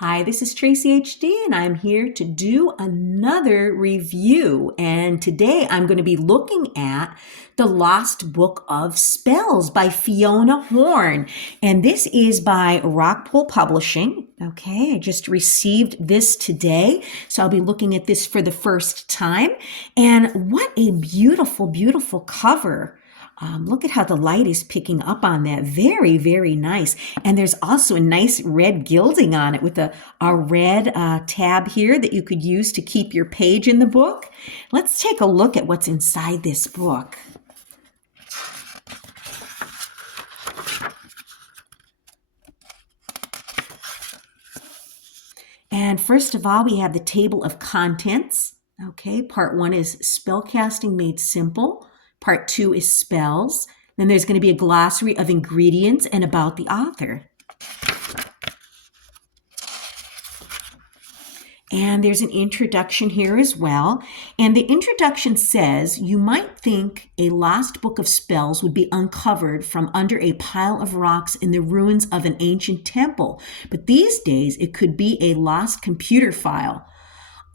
Hi, this is TraceyHD and I'm here to do another review. And today I'm going to be looking at The Lost Book of Spells by Fiona Horne. And this is by Rockpool Publishing. Okay, I just received this today. So I'll be looking at this for the first time. And what a beautiful, beautiful cover. Look at how the light is picking up on that. Very, very nice. And there's also a nice red gilding on it with a red tab here that you could use to keep your page in the book. Let's take a look at what's inside this book. And first of all, we have the table of contents. Okay, part 1 is spellcasting made simple. Part 2 is spells. Then there's going to be a glossary of ingredients and about the author. And there's an introduction here as well. And the introduction says, you might think a lost book of spells would be uncovered from under a pile of rocks in the ruins of an ancient temple. But these days, it could be a lost computer file.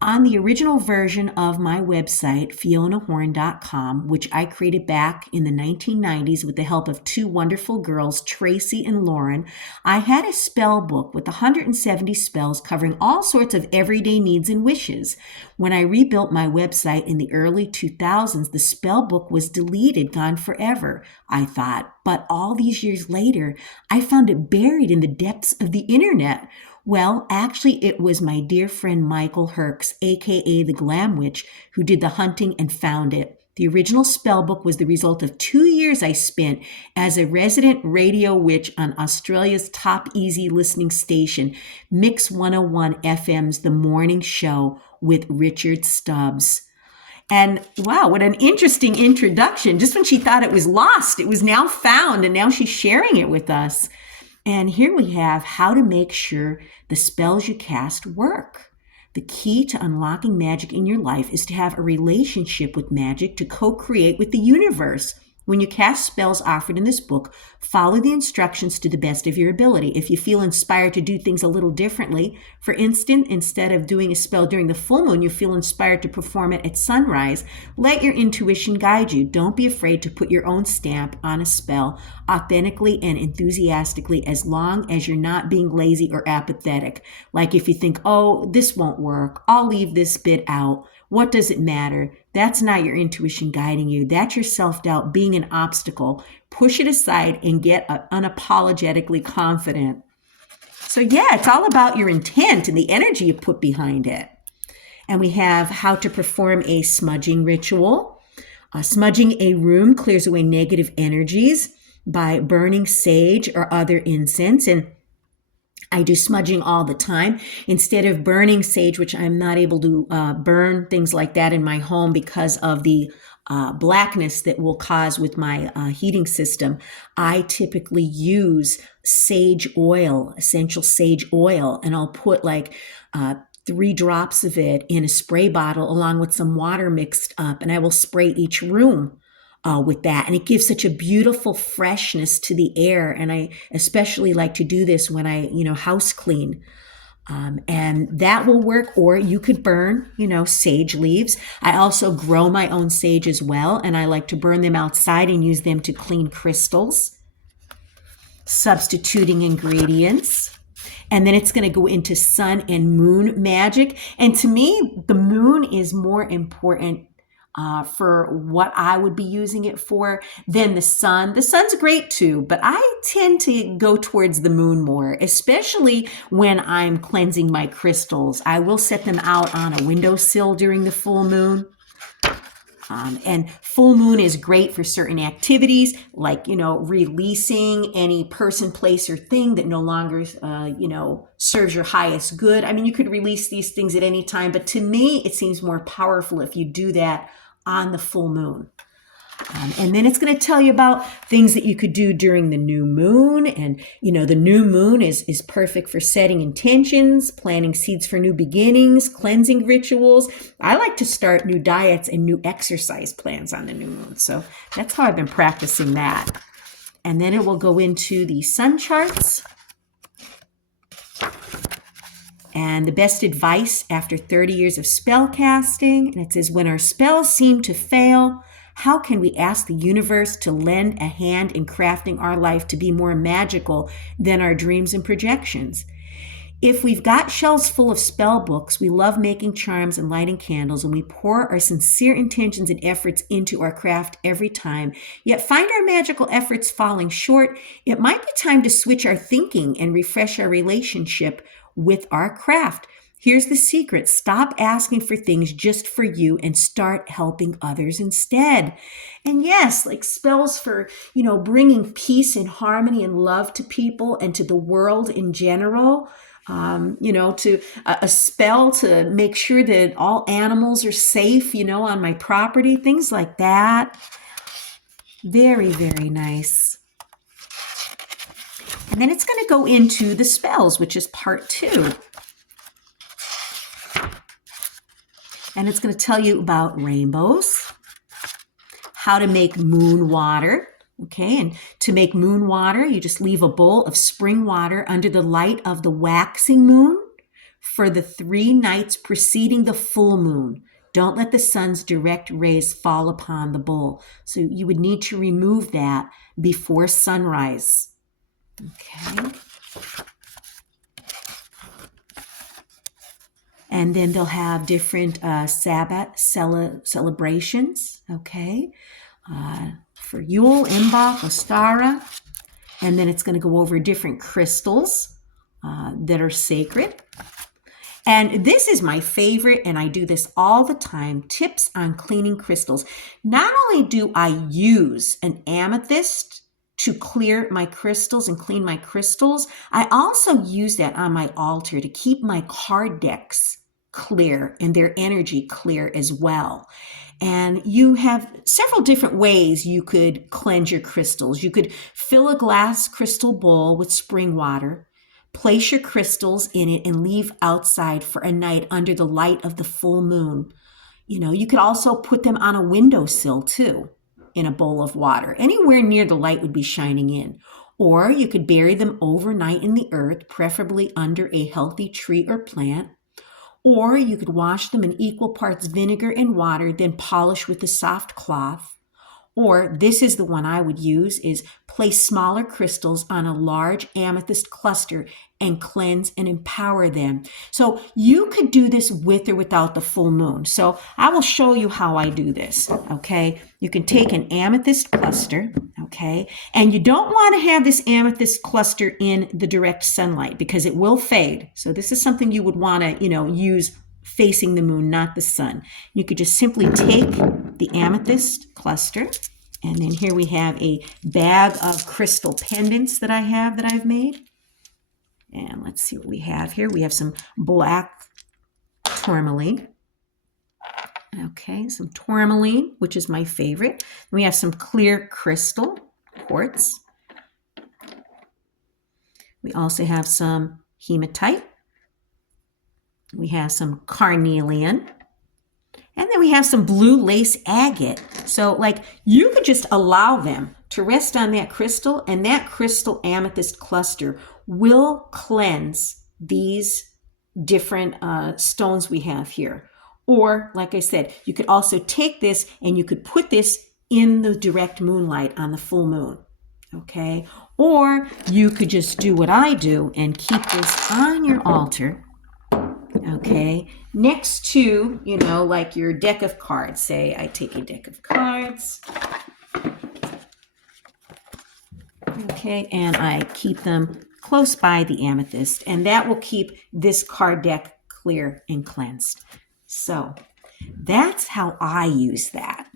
On the original version of my website, FIONAHORNE.com, which I created back in the 1990s with the help of two wonderful girls, Tracy and Lauren, I had a spell book with 170 spells covering all sorts of everyday needs and wishes. When I rebuilt my website in the early 2000s, the spell book was deleted, gone forever, I thought. But all these years later, I found it buried in the depths of the internet. Well, actually, it was my dear friend Michael Herks, aka the Glam Witch, who did the hunting and found it. The original spell book was the result of 2 years I spent as a resident radio witch on Australia's top easy listening station, Mix 101 FM's The Morning Show with Richard Stubbs. And wow, what an interesting introduction. Just when she thought it was lost, it was now found, and now she's sharing it with us. And here we have how to make sure the spells you cast work. The key to unlocking magic in your life is to have a relationship with magic to co-create with the universe. When you cast spells offered in this book, follow the instructions to the best of your ability. If you feel inspired to do things a little differently, for instance, instead of doing a spell during the full moon, you feel inspired to perform it at sunrise, let your intuition guide you. Don't be afraid to put your own stamp on a spell authentically and enthusiastically, as long as you're not being lazy or apathetic. Like if you think, oh, this won't work, I'll leave this bit out. What does it matter? That's not your intuition guiding you. That's your self-doubt being an obstacle. Push it aside and get unapologetically confident. So yeah, it's all about your intent and the energy you put behind it. And we have how to perform a smudging ritual. Smudging a room clears away negative energies by burning sage or other incense. And I do smudging all the time. Instead of burning sage, which I'm not able to burn things like that in my home because of the blackness that will cause with my heating system, I typically use sage oil, essential sage oil, and I'll put like 3 drops of it in a spray bottle along with some water mixed up, and I will spray each room with that. And it gives such a beautiful freshness to the air. And I especially like to do this when I, house clean. And that will work. Or you could burn, sage leaves. I also grow my own sage as well. And I like to burn them outside and use them to clean crystals. Substituting ingredients. And then it's going to go into sun and moon magic. And to me, the moon is more important for what I would be using it for than the sun. The sun's great too, but I tend to go towards the moon more, especially when I'm cleansing my crystals. I will set them out on a windowsill during the full moon. And full moon is great for certain activities, like, releasing any person, place, or thing that no longer, serves your highest good. I mean, you could release these things at any time, but to me, it seems more powerful if you do that on the full moon. And then it's going to tell you about things that you could do during the new moon. And, the new moon is perfect for setting intentions, planting seeds for new beginnings, cleansing rituals. I like to start new diets and new exercise plans on the new moon. So that's how I've been practicing that. And then it will go into the sun charts. And the best advice after 30 years of spell casting, and it says, when our spells seem to fail, how can we ask the universe to lend a hand in crafting our life to be more magical than our dreams and projections? If we've got shelves full of spell books, we love making charms and lighting candles, and we pour our sincere intentions and efforts into our craft every time, yet find our magical efforts falling short, it might be time to switch our thinking and refresh our relationship with our craft. Here's the secret. Stop asking for things just for you and start helping others instead. And yes, like spells for, bringing peace and harmony and love to people and to the world in general. To a spell to make sure that all animals are safe, on my property, things like that. Very, very nice. And then it's going to go into the spells, which is part 2. And it's going to tell you about rainbows, how to make moon water. Okay, and to make moon water, you just leave a bowl of spring water under the light of the waxing moon for the 3 nights preceding the full moon. Don't let the sun's direct rays fall upon the bowl. So you would need to remove that before sunrise. Okay. And then they'll have different Sabbath celebrations, okay? For Yule, Imbolc, Ostara. And then it's going to go over different crystals that are sacred. And this is my favorite, and I do this all the time, tips on cleaning crystals. Not only do I use an amethyst to clear my crystals and clean my crystals, I also use that on my altar to keep my card decks clear and their energy clear as well. And you have several different ways you could cleanse your crystals. You could fill a glass crystal bowl with spring water, place your crystals in it, and leave outside for a night under the light of the full moon. You could also put them on a windowsill too, in a bowl of water. Anywhere near the light would be shining in. Or you could bury them overnight in the earth, preferably under a healthy tree or plant. Or you could wash them in equal parts vinegar and water, then polish with a soft cloth. Or this is the one I would use, is place smaller crystals on a large amethyst cluster and cleanse and empower them. So you could do this with or without the full moon. So I will show you how I do this, okay? You can take an amethyst cluster, okay? And you don't want to have this amethyst cluster in the direct sunlight because it will fade. So this is something you would want to, use facing the moon, not the sun. You could just simply take the amethyst cluster, and then here we have a bag of crystal pendants that I've made. And let's see what we have here. We have some black tourmaline. Okay, some tourmaline, which is my favorite. We have some clear crystal quartz. We also have some hematite. We have some carnelian. And then we have some blue lace agate. So you could just allow them to rest on that crystal, and that crystal amethyst cluster will cleanse these different stones we have here. Or, like I said, you could also take this and you could put this in the direct moonlight on the full moon. Okay? Or you could just do what I do and keep this on your altar. Okay, next to, your deck of cards. Say I take a deck of cards. Okay, and I keep them close by the amethyst, and that will keep this card deck clear and cleansed. So that's how I use that.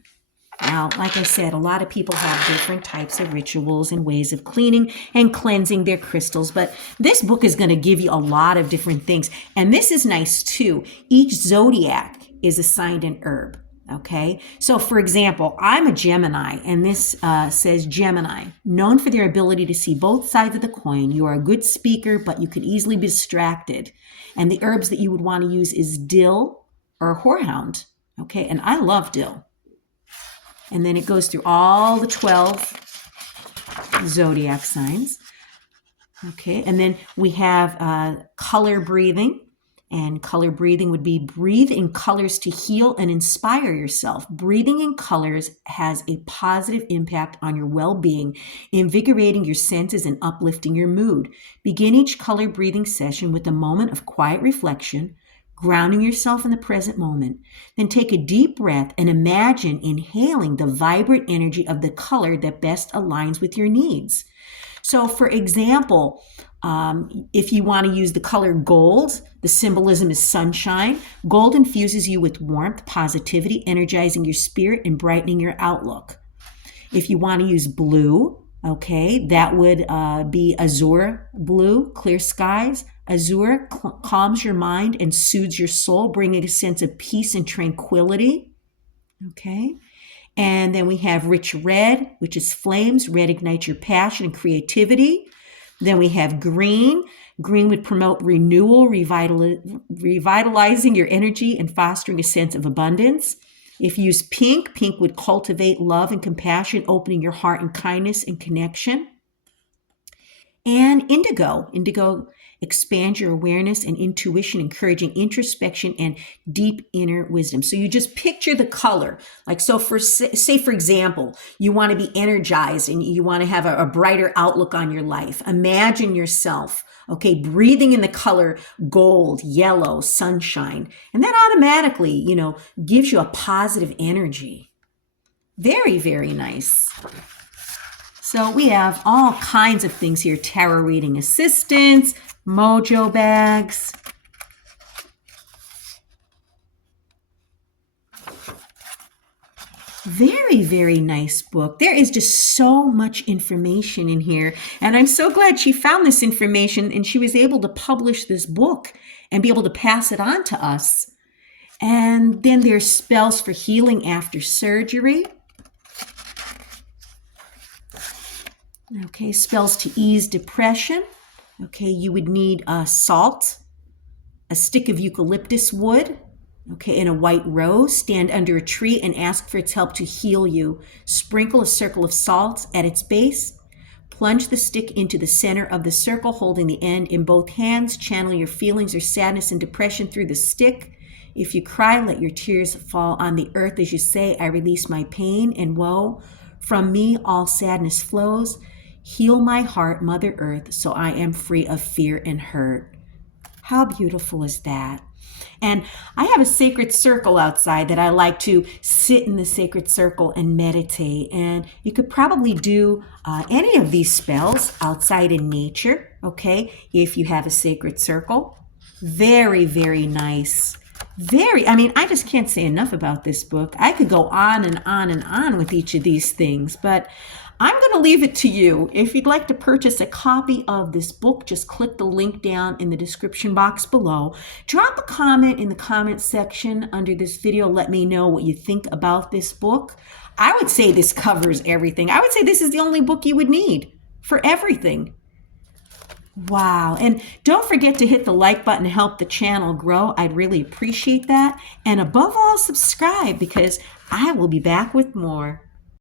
Now, like I said, a lot of people have different types of rituals and ways of cleaning and cleansing their crystals, but this book is going to give you a lot of different things. And this is nice too. Each zodiac is assigned an herb. Okay, so for example, I'm a Gemini, and this says Gemini, known for their ability to see both sides of the coin. You are a good speaker, but you could easily be distracted. And the herbs that you would want to use is dill or horehound. Okay, and I love dill. And then it goes through all the 12 zodiac signs. Okay, and then we have color breathing. And color breathing would be breathe in colors to heal and inspire yourself. Breathing in colors has a positive impact on your well-being, invigorating your senses and uplifting your mood. Begin each color breathing session with a moment of quiet reflection, grounding yourself in the present moment. Then take a deep breath and imagine inhaling the vibrant energy of the color that best aligns with your needs. So, for example, if you want to use the color gold, the symbolism is sunshine. Gold infuses you with warmth, positivity, energizing your spirit and brightening your outlook. If you want to use blue, okay, that would be azure blue, clear skies. Azure calms your mind and soothes your soul, bringing a sense of peace and tranquility. Okay. And then we have rich red, which is flames. Red ignites your passion and creativity. Then we have green. Green would promote renewal, revitalizing your energy and fostering a sense of abundance. If you use pink, pink would cultivate love and compassion, opening your heart and kindness and connection. And indigo. Indigo expands your awareness and intuition, encouraging introspection and deep inner wisdom. So you just picture the color. Like, so for, say, for example, you want to be energized and you want to have a brighter outlook on your life. Imagine yourself, okay, breathing in the color gold, yellow, sunshine. And that automatically, gives you a positive energy. Very, very nice. So we have all kinds of things here. Tarot reading assistance, mojo bags. Very, very nice book. There is just so much information in here. And I'm so glad she found this information and she was able to publish this book and be able to pass it on to us. And then there's spells for healing after surgery. Okay, spells to ease depression. Okay, you would need salt, a stick of eucalyptus wood, okay, and a white rose. Stand under a tree and ask for its help to heal you. Sprinkle a circle of salt at its base. Plunge the stick into the center of the circle, holding the end in both hands. Channel your feelings or sadness and depression through the stick. If you cry, let your tears fall on the earth as you say, I release my pain and woe. From me, all sadness flows. Heal my heart, Mother Earth, so I am free of fear and hurt. How beautiful is that? And I have a sacred circle outside that I like to sit in the sacred circle and meditate. And you could probably do any of these spells outside in nature, okay, if you have a sacred circle. Very, very nice. I just can't say enough about this book. I could go on and on and on with each of these things, but I'm going to leave it to you. If you'd like to purchase a copy of this book, just click the link down in the description box below. Drop a comment in the comment section under this video. Let me know what you think about this book. I would say this covers everything. I would say this is the only book you would need for everything. Wow. And don't forget to hit the like button to help the channel grow. I'd really appreciate that. And above all, subscribe because I will be back with more.